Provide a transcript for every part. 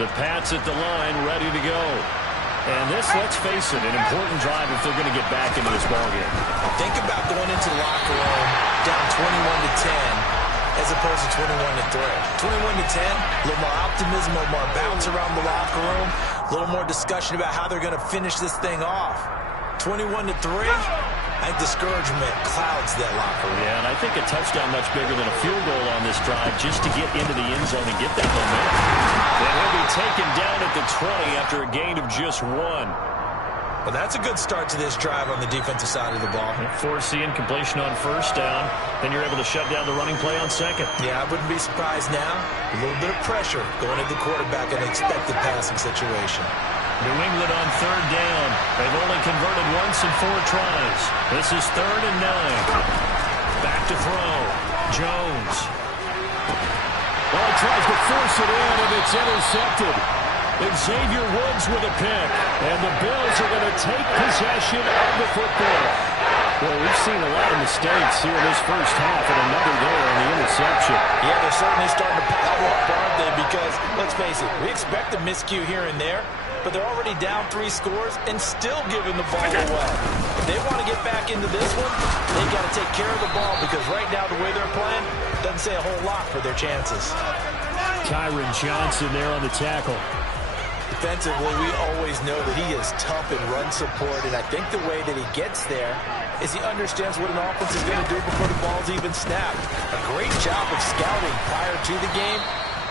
The Pats at the line, ready to go. And this, let's face it, an important drive if they're going to get back into this ballgame. Think about going into the locker room down 21-10 as opposed to 21-3. 21-10, a little more optimism, a little more bounce around the locker room, a little more discussion about how they're going to finish this thing off. 21-3, I think discouragement clouds that locker room. Yeah, and I think a touchdown much bigger than a field goal on this drive just to get into the end zone and get that momentum. And he'll be taken down at the 20 after a gain of just 1. Well, that's a good start to this drive on the defensive side of the ball. Force the incompletion on first down. Then you're able to shut down the running play on second. Yeah, I wouldn't be surprised now. A little bit of pressure going at the quarterback in an expected passing situation. New England on third down. They've only converted once in 4 tries. This is 3rd and 9. Back to throw. Jones. Well, he tries to force it in, and it's intercepted. Xavier Woods with a pick. And the Bills are going to take possession of the football. Well, we've seen a lot of mistakes here in this first half, and another there on the interception. Yeah, they're certainly starting to pile up, aren't they? Because, let's face it, we expect a miscue here and there, but they're already down 3 scores and still giving the ball away. If they want to get back into this one, they've got to take care of the ball, because right now the way they're playing doesn't say a whole lot for their chances. Tyron Johnson there on the tackle. Defensively, we always know that he is tough in run support, and I think the way that he gets there is he understands what an offense is going to do before the ball's even snapped. A great job of scouting prior to the game,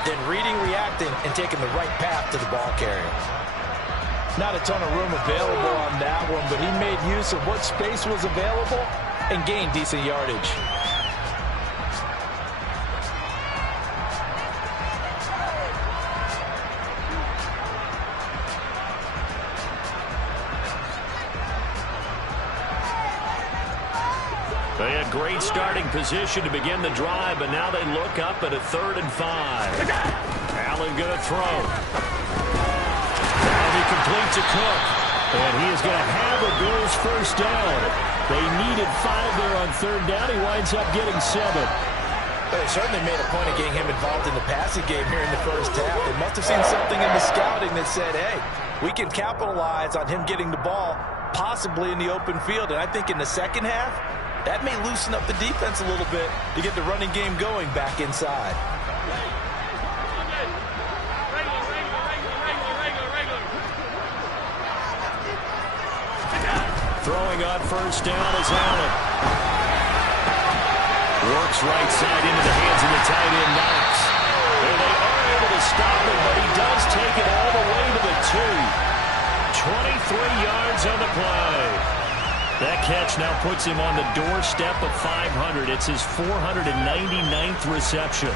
then reading, reacting, and taking the right path to the ball carrier. Not a ton of room available on that one, but he made use of what space was available and gained decent yardage. They had great starting position to begin the drive, but now they look up at a 3rd and 5. Allen going to throw. Now he completes a Cook. And he is going to have a Bills first down. They needed 5 there on 3rd down. He winds up getting 7. They certainly made a point of getting him involved in the passing game here in the first half. They must have seen something in the scouting that said, hey, we can capitalize on him getting the ball, possibly in the open field. And I think in the second half, that may loosen up the defense a little bit to get the running game going back inside. Throwing on first down is Allen. Works right side into the hands of the tight end, Knox. And they are able to stop him, but he does take it all the way to the 2. 23 yards on the play. That catch now puts him on the doorstep of 500. It's his 499th reception.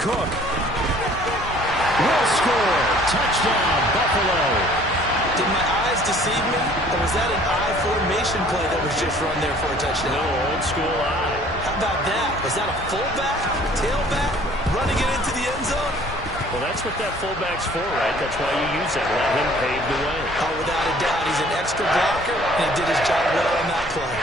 Cook will score. Touchdown, Buffalo. Did my eyes deceive me, or was that an I formation play that was just run there for a touchdown? No, old school I. How about that? Was that a fullback, tailback, running it into the end zone? Well, that's what that fullback's for, right? That's why you use that. Let him pave the way. Oh, without a doubt, he's an extra blocker, and he did his job well on that play.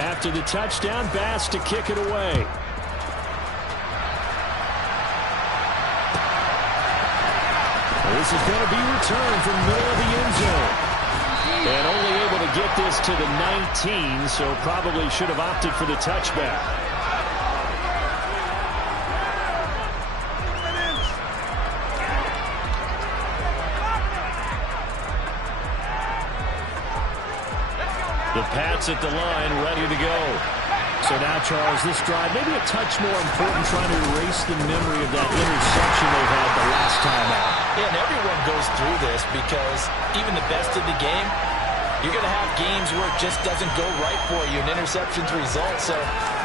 After the touchdown, Bass to kick it away. This is going to be returned from the middle of the end zone. And only able to get this to the 19, so probably should have opted for the touchback. The Pats at the line, ready to go. So now, Charles, this drive, maybe a touch more important, trying to erase the memory of that interception they had the last time out. Yeah, and everyone goes through this because even the best of the game, you're going to have games where it just doesn't go right for you, and interceptions result. So,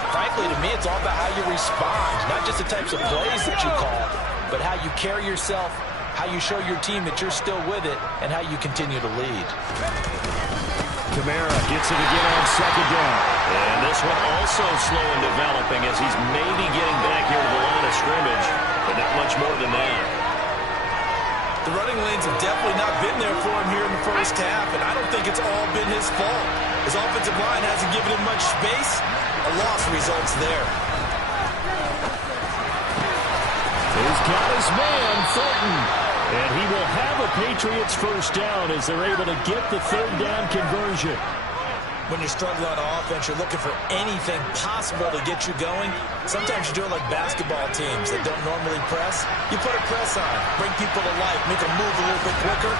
frankly, to me, it's all about how you respond, not just the types of plays that you call, but how you carry yourself how you show your team that you're still with it, and how you continue to lead. Kamara gets it again on second down. And this one also slow in developing as he's maybe getting back here to the line of scrimmage, but not much more than that. The running lanes have definitely not been there for him here in the first half, and I don't think it's all been his fault. His offensive line hasn't given him much space. A loss results there. He's got his man, Thornton. And he will have a Patriots first down as they're able to get the third down conversion. When you're struggling on offense, you're looking for anything possible to get you going. Sometimes you do it like basketball teams that don't normally press. You put a press on, bring people to life, make them move a little bit quicker.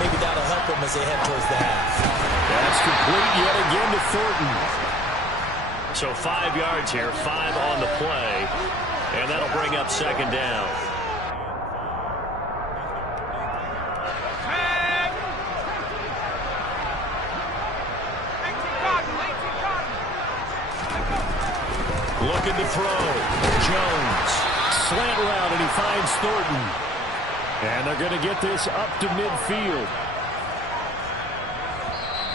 Maybe that'll help them as they head towards the half. That's complete yet again to Thornton. So 5 yards here, 5 on the play. And that'll bring up second down. Looking to throw. Jones. Slant route, and he finds Thornton. And they're going to get this up to midfield.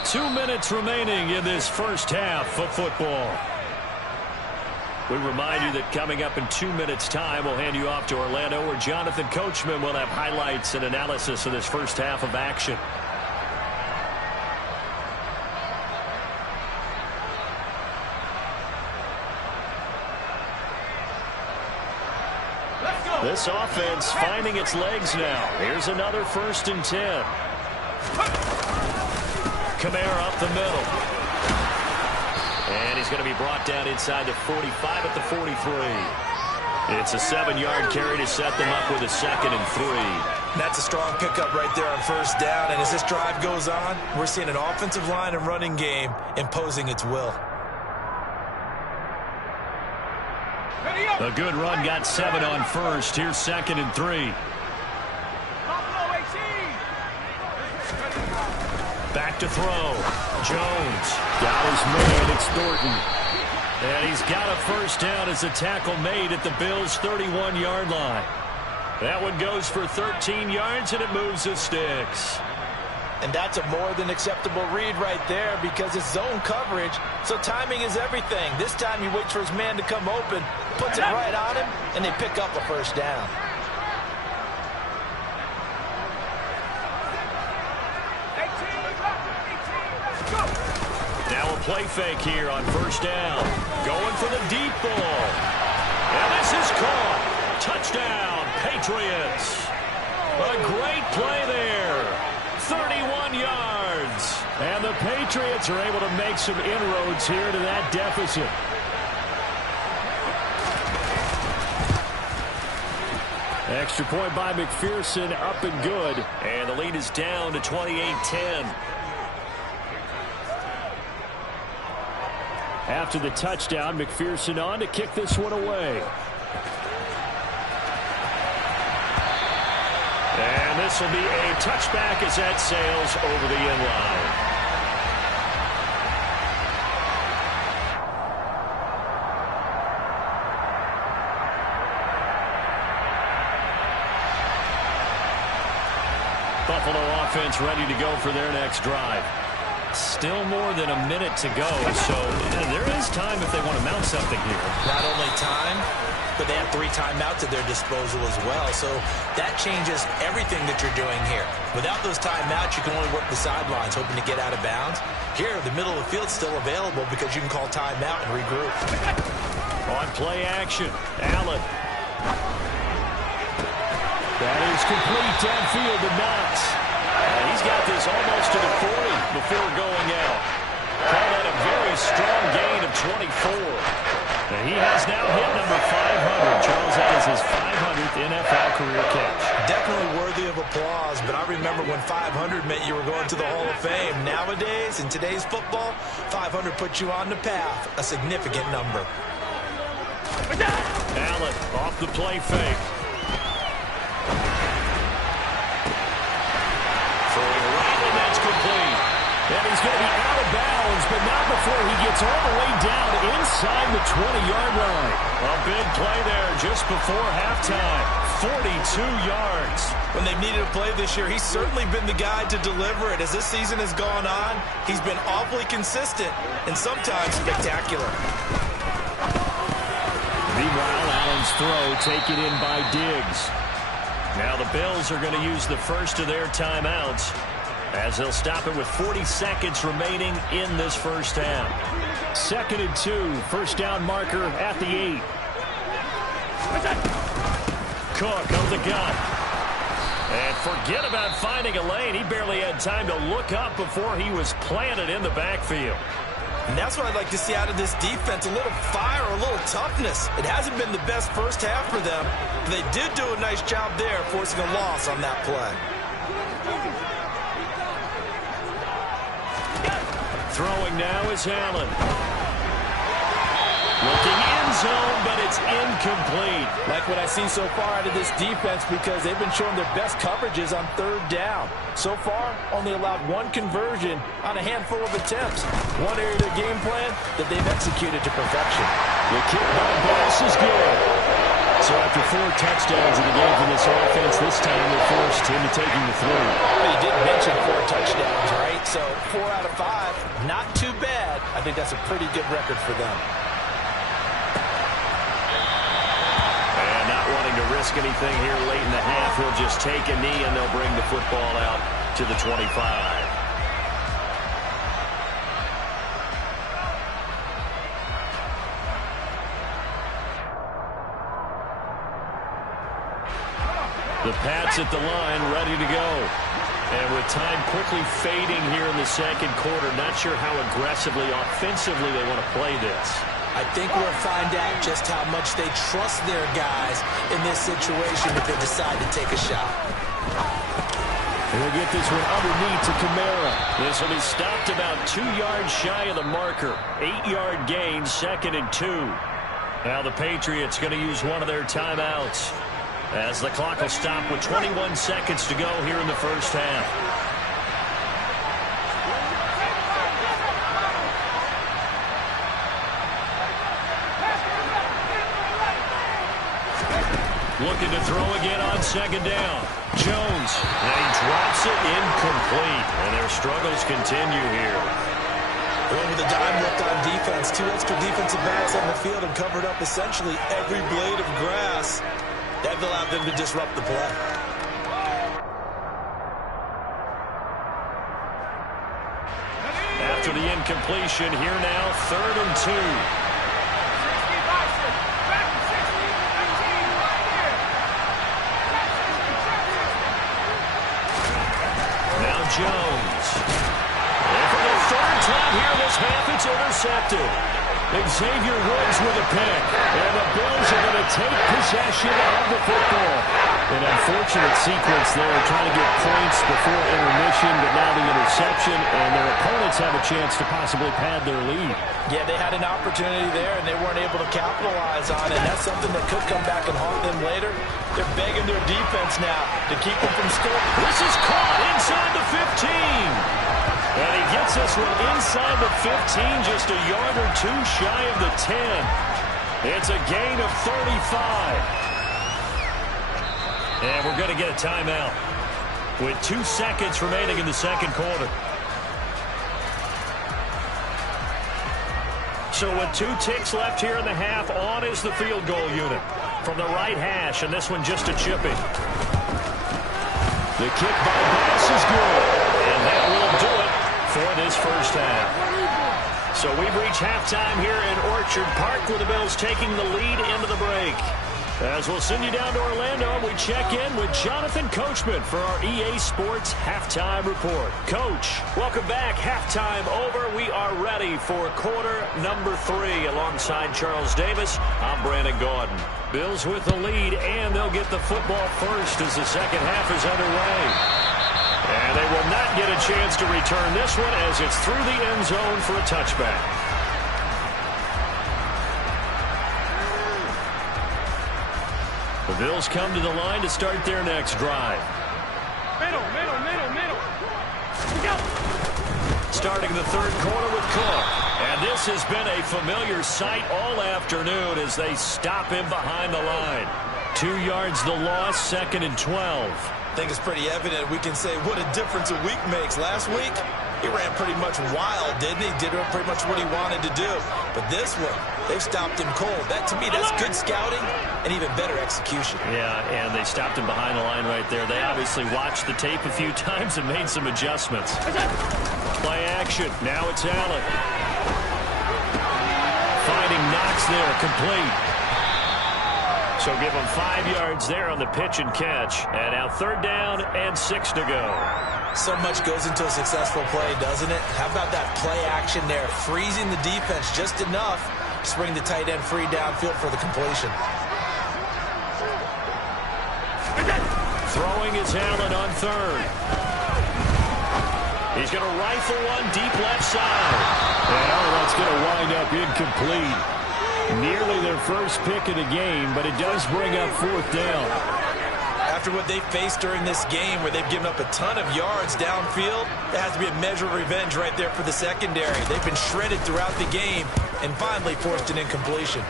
2 minutes remaining in this first half of football. We remind you that coming up in 2 minutes' time, we'll hand you off to Orlando, where Jonathan Coachman will have highlights and analysis of this first half of action. This offense finding its legs now. Here's another 1st and 10. Kamara up the middle. And he's going to be brought down inside the 45 at the 43. It's a 7-yard carry to set them up with a 2nd and 3. That's a strong pickup right there on first down. And as this drive goes on, we're seeing an offensive line and running game imposing its will. A good run got 7 on first. Here's 2nd and 3. Back to throw. Jones got his man. It's Thornton. And he's got a first down as a tackle made at the Bills' 31-yard line. That one goes for 13 yards, and it moves the sticks. And that's a more than acceptable read right there because it's zone coverage, so timing is everything. This time he waits for his man to come open, puts it right on him, and they pick up a first down. Now a play fake here on first down. Going for the deep ball. And this is caught. Touchdown, Patriots. A great play there. 31 yards. And the Patriots are able to make some inroads here to that deficit. Extra point by McPherson, up and good. And the lead is down to 28-10. After the touchdown, McPherson on to kick this one away. And this will be a touchback as that sails over the end line. Buffalo offense ready to go for their next drive. Still more than a minute to go, so there is time if they want to mount something here. Not only time, but they have 3 timeouts at their disposal as well, so that changes everything that you're doing here. Without those timeouts, you can only work the sidelines, hoping to get out of bounds. Here, the middle of the field's still available because you can call timeout and regroup. On play action, Allen. That is complete downfield to Knox. He's got this almost to the 40 before going out. Call that a very strong gain of 24. And he has now hit number 500. Charles, that is his 500th NFL career catch. Definitely worthy of applause, but I remember when 500 meant you were going to the Hall of Fame. Nowadays, in today's football, 500 puts you on the path, a significant number. Allen off the play fake. And he's going to be out of bounds, but not before he gets all the way down inside the 20-yard line. A big play there just before halftime. 42 yards. When they've needed a play this year, he's certainly been the guy to deliver it. As this season has gone on, he's been awfully consistent and sometimes spectacular. Meanwhile, Allen's throw taken in by Diggs. Now the Bills are going to use the first of their timeouts as they'll stop it with 40 seconds remaining in this first half. 2nd and 2, first down marker at the 8. Cook on the gun. And forget about finding a lane. He barely had time to look up before he was planted in the backfield. And that's what I'd like to see out of this defense, a little fire, a little toughness. It hasn't been the best first half for them, but they did do a nice job there forcing a loss on that play. Throwing now is Allen. Looking end zone, but it's incomplete. Like what I see so far out of this defense because they've been showing their best coverages on 3rd down. So far, only allowed 1 conversion on a handful of attempts. One area of their game plan that they've executed to perfection. The kick by Bass is good. So after 4 touchdowns in the game for this offense, this time they forced him to taking the 3. But he did mention 4 touchdowns, right? So 4 out of 5, not too bad. I think that's a pretty good record for them. To risk anything here late in the half, he'll just take a knee and they'll bring the football out to the 25. The Pats at the line, ready to go. And with time quickly fading here in the second quarter, not sure how aggressively, offensively they want to play this. I think we'll find out just how much they trust their guys in this situation if they decide to take a shot. And they'll get this one underneath to Kamara. This will be stopped about 2 yards shy of the marker. 8-yard gain, 2nd and 2. Now the Patriots going to use one of their timeouts as the clock will stop with 21 seconds to go here in the first half. Looking to throw again on 2nd down. Jones, and he drops it incomplete. And their struggles continue here. Well, with a dime left on defense, 2 extra defensive backs on the field and covered up essentially every blade of grass. That allowed them to disrupt the play. After the incompletion, here now, 3rd and 2. Jones. And for the 3rd time here this half, it's intercepted. Xavier Woods with a pick. And the Bills are going to take possession of the football. An unfortunate sequence there, trying to get points before intermission, but now the interception, and their opponents have a chance to possibly pad their lead. Yeah, they had an opportunity there, and they weren't able to capitalize on it. That's something that could come back and haunt them later. They're begging their defense now to keep them from scoring. This is caught inside the 15. And he gets this one inside the 15, just a yard or 2 shy of the 10. It's a gain of 35. And we're going to get a timeout with 2 seconds remaining in the second quarter. So with 2 ticks left here in the half, on is the field goal unit from the right hash, and this one just a chipping. The kick by Bass is good, and that will do it for this first half. So we've reached halftime here in Orchard Park with the Bills taking the lead into the break. As we'll send you down to Orlando, we check in with Jonathan Coachman for our EA Sports Halftime Report. Coach, welcome back. Halftime over. We are ready for quarter number 3. Alongside Charles Davis, I'm Brandon Gaudin. Bills with the lead, and they'll get the football first as the second half is underway. And they will not get a chance to return this one as it's through the end zone for a touchback. The Bills come to the line to start their next drive. Middle. Starting the third quarter with Cook. And this has been a familiar sight all afternoon as they stop him behind the line. 2 yards the loss, 2nd and 12. I think it's pretty evident. We can say what a difference a week makes. Last week, he ran pretty much wild, didn't he? Did pretty much what he wanted to do. But this one, they've stopped him cold. That, to me, that's good scouting and even better execution. Yeah, and they stopped him behind the line right there. They obviously watched the tape a few times and made some adjustments. Play action. Now it's Allen. Finding Knox there, complete. So give him 5 yards there on the pitch and catch. And now 3rd down and 6 to go. So much goes into a successful play, doesn't it? How about that play action there? Freezing the defense just enough to bring the tight end free downfield for the completion. Throwing is Allen on 3rd. He's going to rifle one deep left side. And that's going to wind up incomplete. Nearly their first pick of the game, but it does bring up 4th down. After what they faced during this game where they've given up a ton of yards downfield, there has to be a measure of revenge right there for the secondary. They've been shredded throughout the game and finally forced an incompletion.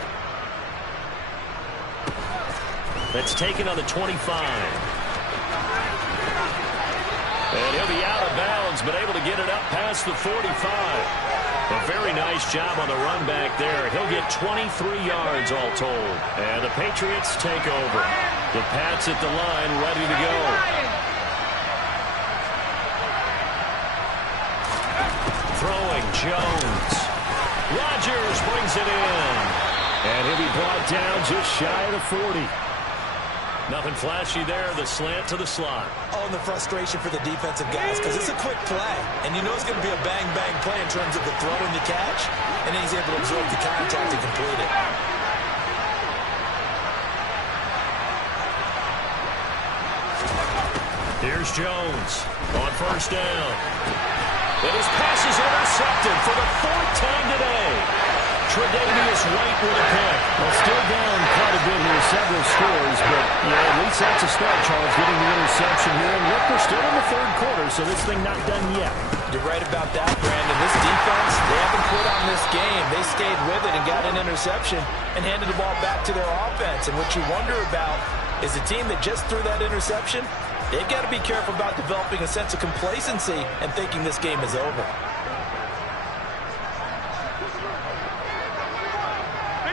That's taken on the 25. And he'll be out of bounds, but able to get it up past the 45. A very nice job on the run back there. He'll get 23 yards all told. And the Patriots take over. The Pats at the line, ready to go. Throwing, Jones. Rodgers brings it in. And he'll be brought down just shy of the 40. Nothing flashy there, the slant to the slot. Oh, and the frustration for the defensive guys, because it's a quick play. And you know it's going to be a bang-bang play in terms of the throw and the catch. And then he's able to absorb the contact and complete it. Here's Jones on 1st down. And his pass is intercepted for the 4th time today. Tre'Davious White with a pick. Well, still down quite a bit here, several scores, but yeah, at least that's a start, Charles, getting the interception here. And look, we're still in the 3rd quarter, so this thing not done yet. You're right about that, Brandon. This defense, they haven't quit on this game. They stayed with it and got an interception and handed the ball back to their offense. And what you wonder about is a team that just threw that interception, they've got to be careful about developing a sense of complacency and thinking this game is over.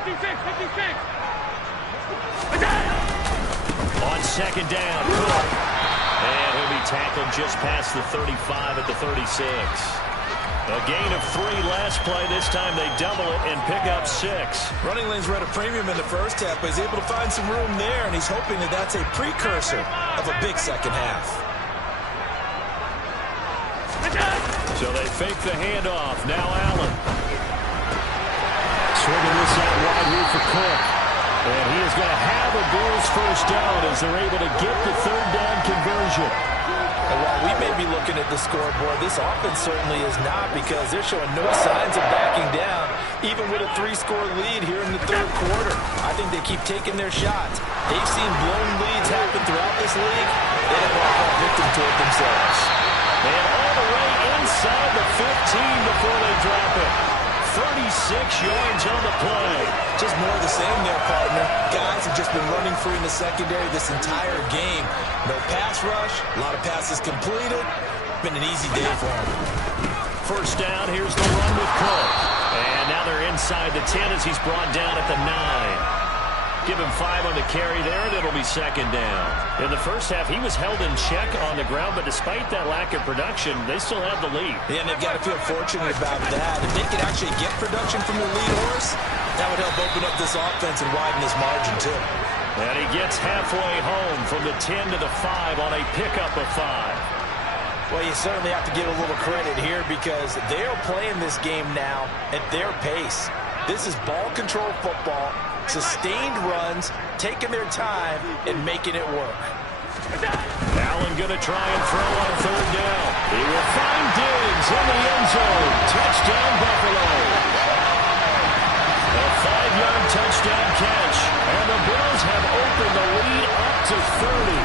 56. On 2nd down, Cook. And he'll be tackled just past the 35 at the 36. A gain of 3 last play. This time they double it and pick up 6. Running lanes were at a premium in the first half, but he's able to find some room there, and he's hoping that that's a precursor of a big second half. So they fake the handoff. Now Allen. Swinging this out wide here for Cook. And he is going to have a Bills 1st down as they're able to get the 3rd down conversion. And while we may be looking at the scoreboard, this offense certainly is not, because they're showing no signs of backing down, even with a 3-score lead here in the 3rd quarter. I think they keep taking their shots. They've seen blown leads happen throughout this league. They don't want to fall victim to it themselves. And all the way inside the 15 before they drop it. 36 yards on the play. Just more of the same there, partner. Guys have just been running free in the secondary this entire game. No pass rush, a lot of passes completed. Been an easy day for them. 1st down, here's the run with Cook. And now they're inside the 10 as he's brought down at the 9. Give him 5 on the carry there, and it'll be 2nd down. In the first half, he was held in check on the ground, but despite that lack of production, they still have the lead. Yeah, and they've got to feel fortunate about that. If they could actually get production from their lead horse, that would help open up this offense and widen this margin, too. And he gets halfway home from the 10 to the 5 on a pickup of 5. Well, you certainly have to give a little credit here, because they are playing this game now at their pace. This is ball control football, sustained runs, taking their time, and making it work. Allen going to try and throw on 3rd down. He will find Diggs in the end zone. Touchdown, Buffalo. A 5-yard touchdown catch, and the Bills have opened the lead up to 30.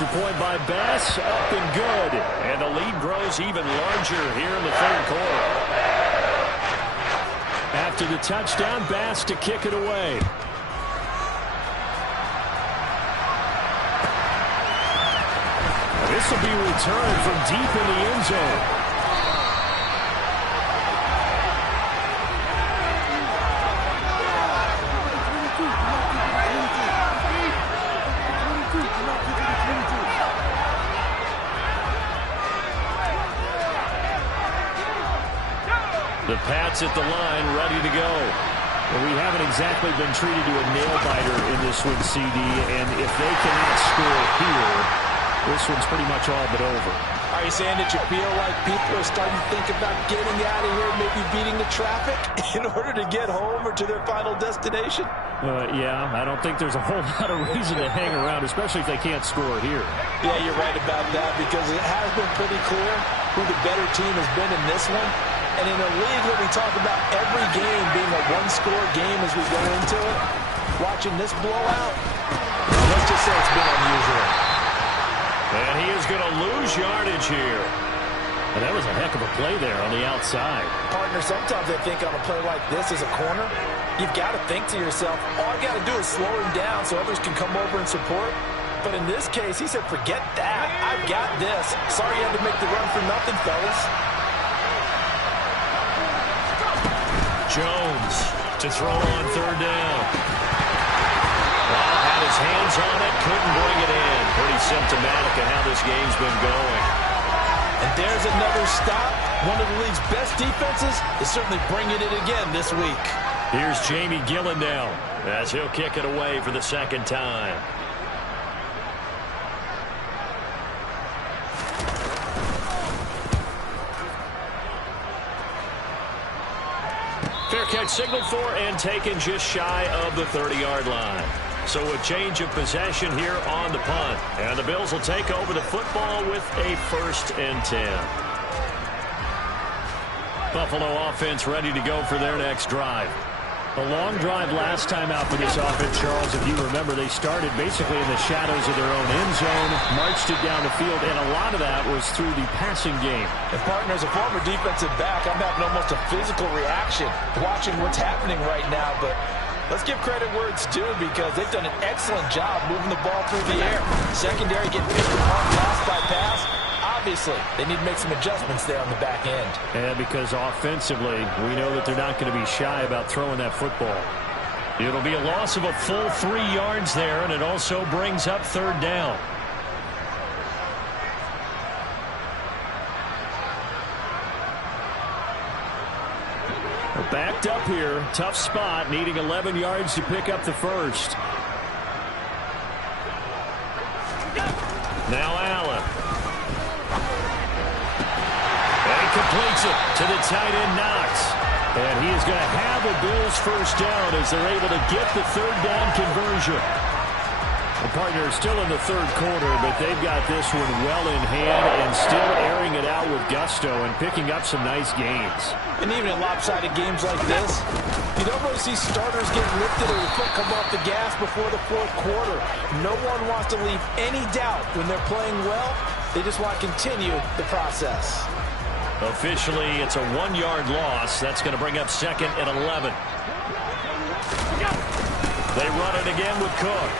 Extra point by Bass, up and good. And the lead grows even larger here in the third quarter. After the touchdown, Bass to kick it away. This will be returned from deep in the end zone. The Pats at the line, ready to go. Well, we haven't exactly been treated to a nail-biter in this one, CD, and if they cannot score here, this one's pretty much all but over. Are you saying that you feel like people are starting to think about getting out of here, maybe beating the traffic in order to get home or to their final destination? Yeah, I don't think there's a whole lot of reason to hang around, especially if they can't score here. Yeah, you're right about that, because it has been pretty clear who the better team has been in this one. And in a league where we talk about every game being a one-score game as we go into it, watching this blowout, let's just say it's been unusual. And he is going to lose yardage here. And that was a heck of a play there on the outside. Partner, sometimes I think on a play like this as a corner, you've got to think to yourself, all I've got to do is slow him down so others can come over and support. But in this case, he said, forget that. I've got this. Sorry you had to make the run for nothing, fellas. Jones to throw on third down. Well, had his hands on it, couldn't bring it in. Pretty symptomatic of how this game's been going. And there's another stop. One of the league's best defenses is certainly bringing it again this week. Here's Jamie Gillen now as he'll kick it away for the second time. Fair catch signaled for and taken just shy of the 30-yard line. So a change of possession here on the punt. And the Bills will take over the football with a 1st and 10. Buffalo offense ready to go for their next drive. A long drive last time out for this offense, Charles. If you remember, they started basically in the shadows of their own end zone, marched it down the field, and a lot of that was through the passing game. And partner, as a former defensive back, I'm having almost a physical reaction watching what's happening right now. But let's give credit where it's due, because they've done an excellent job moving the ball through the air. Secondary getting picked apart pass by pass. Obviously, they need to make some adjustments there on the back end. And because offensively, we know that they're not going to be shy about throwing that football. It'll be a loss of a full 3 yards there, and it also brings up third down. We're backed up here. Tough spot, needing 11 yards to pick up the first. Now Allen. Completes it to the tight end, Knox. And he is going to have a Bills first down as they're able to get the third down conversion. The partner is still in the third quarter, but they've got this one well in hand and still airing it out with gusto and picking up some nice gains. And even in lopsided games like this, you don't really see starters get lifted or the foot come off the gas before the fourth quarter. No one wants to leave any doubt when they're playing well. They just want to continue the process. Officially, it's a 1-yard loss. That's going to bring up 2nd and 11. They run it again with Cook.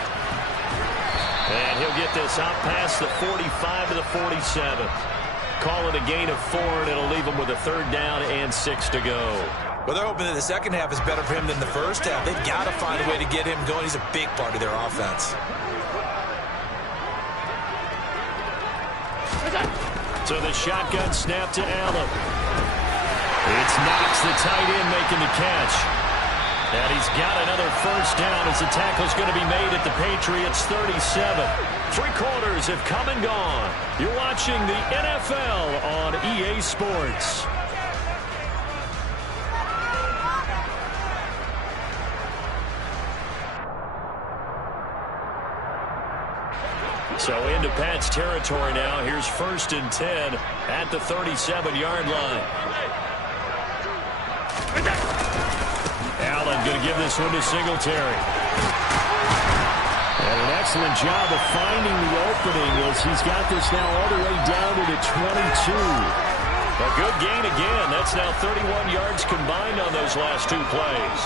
And he'll get this out past the 45 to the 47. Call it a gain of 4, and it'll leave him with a third down and 6 to go. Well, they're hoping that the second half is better for him than the first half. They've got to find a way to get him going. He's a big part of their offense. So the shotgun snap to Allen. It's Knox, the tight end, making the catch. And he's got another first down as the tackle's going to be made at the Patriots 37. 3 quarters have come and gone. You're watching the NFL on EA Sports. So into Pat's territory now. Here's 1st and 10 at the 37-yard line. Allen going to give this one to Singletary. And an excellent job of finding the opening as he's got this now all the way down to the 22. A good gain again. That's now 31 yards combined on those last two plays.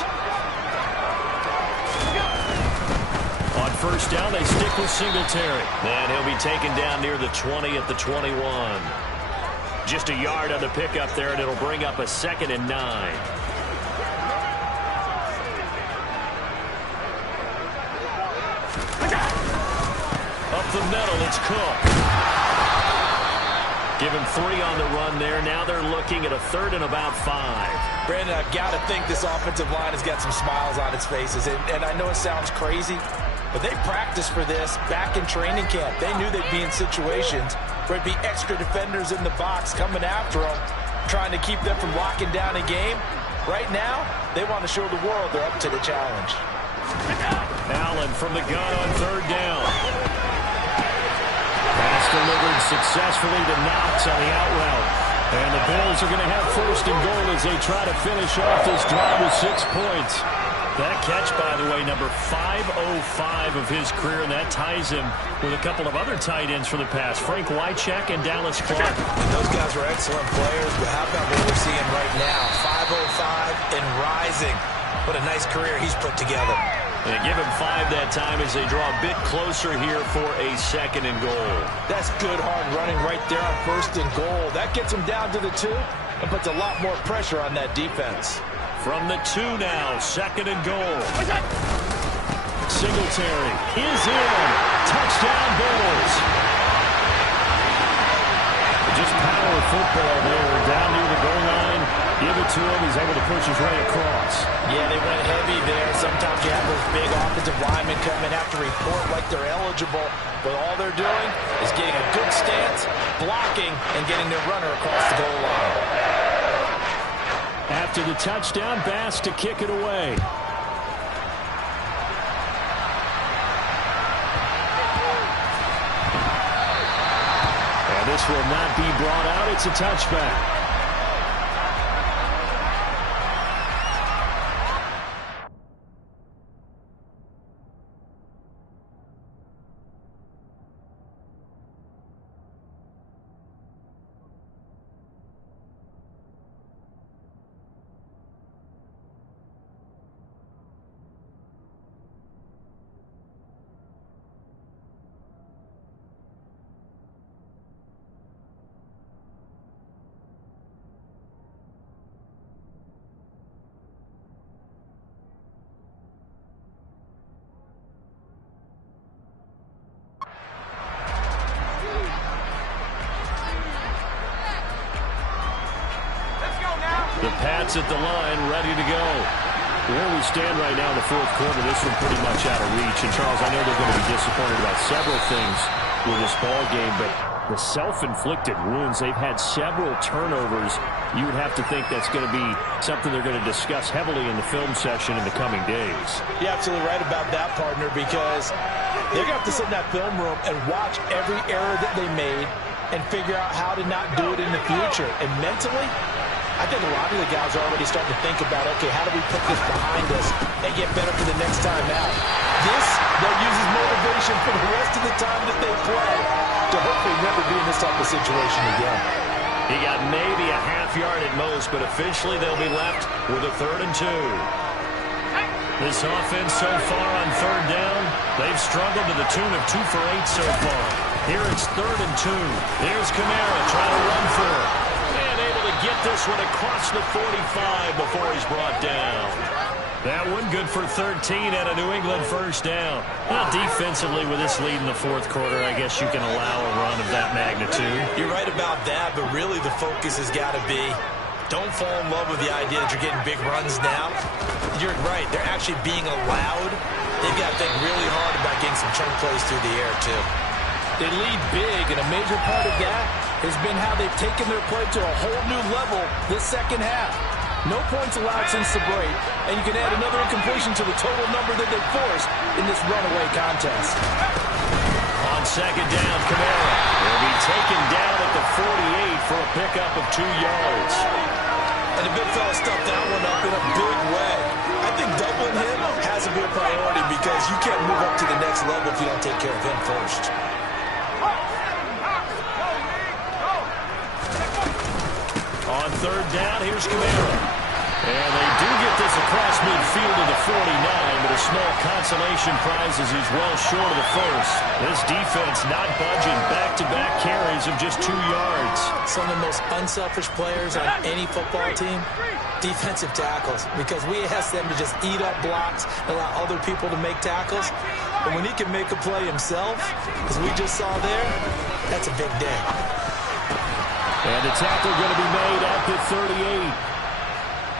On first down, they stick with Singletary. And he'll be taken down near the 20 at the 21. Just a yard on the pickup there, and it'll bring up a 2nd and 9. Up the middle, it's Cook. Give him 3 on the run there. Now they're looking at a 3rd and about 5. Brandon, I've got to think this offensive line has got some smiles on its faces. And I know it sounds crazy, but they practiced for this back in training camp. They knew they'd be in situations where it'd be extra defenders in the box coming after them, trying to keep them from locking down a game. Right now, they want to show the world they're up to the challenge. Allen from the gun on 3rd down. Pass delivered successfully to Knox on the out route. And the Bills are going to have 1st and goal as they try to finish off this drive with 6 points. That catch, by the way, number 505 of his career, and that ties him with a couple of other tight ends for the past, Frank Wycheck and Dallas Clark. And those guys were excellent players, but how about what we're seeing right now? 505 and rising. What a nice career he's put together. And give him 5 that time as they draw a bit closer here for a 2nd and goal. That's good hard running right there on 1st and goal. That gets him down to the 2 and puts a lot more pressure on that defense. From the 2 now, 2nd and goal. Singletary is in. Touchdown, Bills. Just power football there, down near the goal line. Give it to him. He's able to push his way across. Yeah, they went heavy there. Sometimes you have those big offensive linemen come in have to report like they're eligible, but all they're doing is getting a good stance, blocking, and getting their runner across the goal line. After the touchdown, Bass to kick it away. And this will not be brought out. It's a touchback. The Pats at the line, ready to go. Where we stand right now in the 4th quarter, this one pretty much out of reach. And, Charles, I know they're going to be disappointed about several things with this ball game, but the self-inflicted wounds, they've had several turnovers. You would have to think that's going to be something they're going to discuss heavily in the film session in the coming days. You're absolutely right about that, partner, because they're going to have to sit in that film room and watch every error that they made and figure out how to not do it in the future. And mentally, I think a lot of the guys are already starting to think about, okay, how do we put this behind us and get better for the next time out? This, they'll use as motivation for the rest of the time that they play to hopefully never be in this type of situation again. He got maybe a half yard at most, but officially they'll be left with a 3rd and 2. This offense so far on 3rd down, they've struggled to the tune of 2 for 8 so far. Here it's 3rd and 2. There's Kamara trying to run for it. And able to get this one across the 45 before he's brought down. That one good for 13 at a New England 1st down. Well, defensively with this lead in the 4th quarter, I guess you can allow a run of that magnitude. You're right about that, but really the focus has got to be don't fall in love with the idea that you're getting big runs now. You're right. They're actually being allowed. They've got to think really hard about getting some chunk plays through the air, too. They lead big, and a major part of that has been how they've taken their play to a whole new level this 2nd half. No points allowed since the break, and you can add another incompletion to the total number that they've forced in this runaway contest. On 2nd down, Kamara will be taken down at the 48 for a pickup of 2 yards. And the big fella stuffed that one up in a big way. I think doubling him has to be a priority because because you can't move up to the next level if you don't take care of him first. On third down, here's Kamara. And they do get this across midfield to the 49, but a small consolation prize as he's well short of the first. This defense not budging. Back-to-back carries of just 2 yards. Some of the most unselfish players on any football team, defensive tackles, because we ask them to just eat up blocks, allow other people to make tackles. But when he can make a play himself, as we just saw there, that's a big day. And the tackle going to be made at the 38.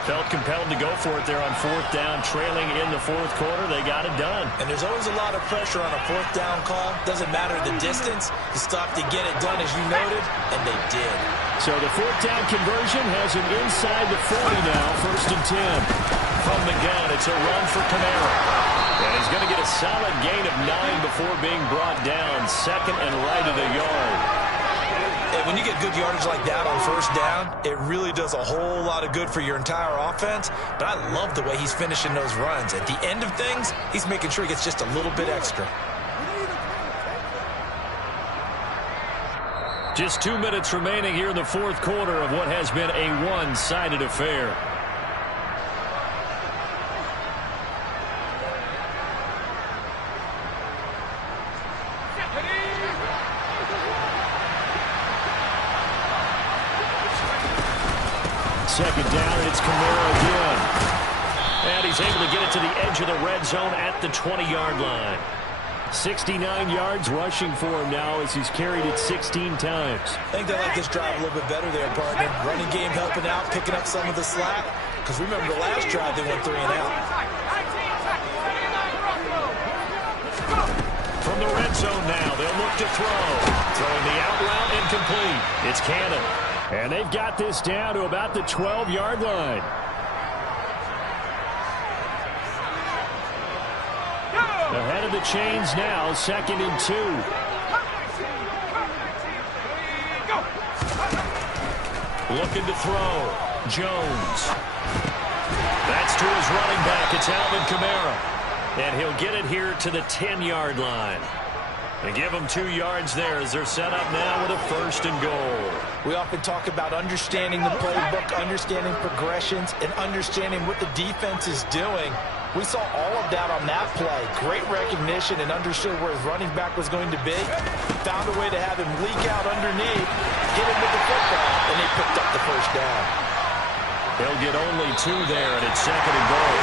Felt compelled to go for it there on fourth down, trailing in the fourth quarter. They got it done. And there's always a lot of pressure on a fourth down call. Doesn't matter the distance. You stop to get it done, as you noted, and they did. So the fourth down conversion has him inside the 40 now, 1st and 10. From the gun, it's a run for Kamara. And he's going to get a solid gain of 9 before being brought down. Second and right at a yard. And when you get good yardage like that on first down, it really does a whole lot of good for your entire offense. But I love the way he's finishing those runs. At the end of things, he's making sure he gets just a little bit extra. Just 2 minutes remaining here in the fourth quarter of what has been a one-sided affair. Second down, and it's Kamara again. And he's able to get it to the edge of the red zone at the 20-yard line. 69 yards rushing for him now as he's carried it 16 times. I think they like this drive a little bit better there, partner. Running game helping out, picking up some of the slack. Because remember the last drive they went 3 and out. From the red zone now, they'll look to throw. Throwing the out route incomplete. It's Cannon. And they've got this down to about the 12-yard line. Ahead of the chains now, 2nd and 2. Looking to throw. Jones. That's to his running back. It's Alvin Kamara. And he'll get it here to the 10-yard line. They give them 2 yards there as they're set up now with a 1st and goal. We often talk about understanding the playbook, understanding progressions, and understanding what the defense is doing. We saw all of that on that play. Great recognition and understood where his running back was going to be. Found a way to have him leak out underneath, get him with the football, and they picked up the 1st down. They'll get only 2 there, and it's 2nd and goal.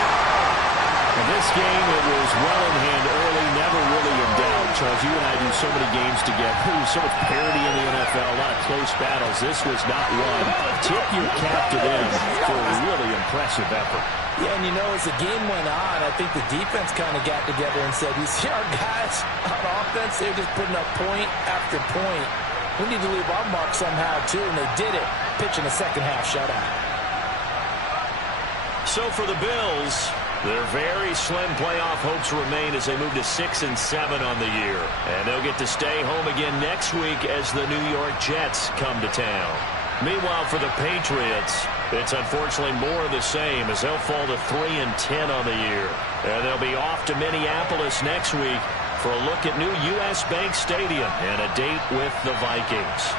In this game, it was well in hand early, never really in doubt. Charles, you and I do so many games together. There's so much parity in the NFL, a lot of close battles. This was not one. Tip your cap to them for a really impressive effort. Yeah, and you know, as the game went on, I think the defense kind of got together and said, you see our guys on offense, they're just putting up point after point. We need to leave our mark somehow, too, and they did it, pitching a second-half shutout. So for the Bills, their very slim playoff hopes remain as they move to 6 and 7 on the year. And they'll get to stay home again next week as the New York Jets come to town. Meanwhile, for the Patriots, it's unfortunately more of the same as they'll fall to 3 and 10 on the year. And they'll be off to Minneapolis next week for a look at new U.S. Bank Stadium and a date with the Vikings.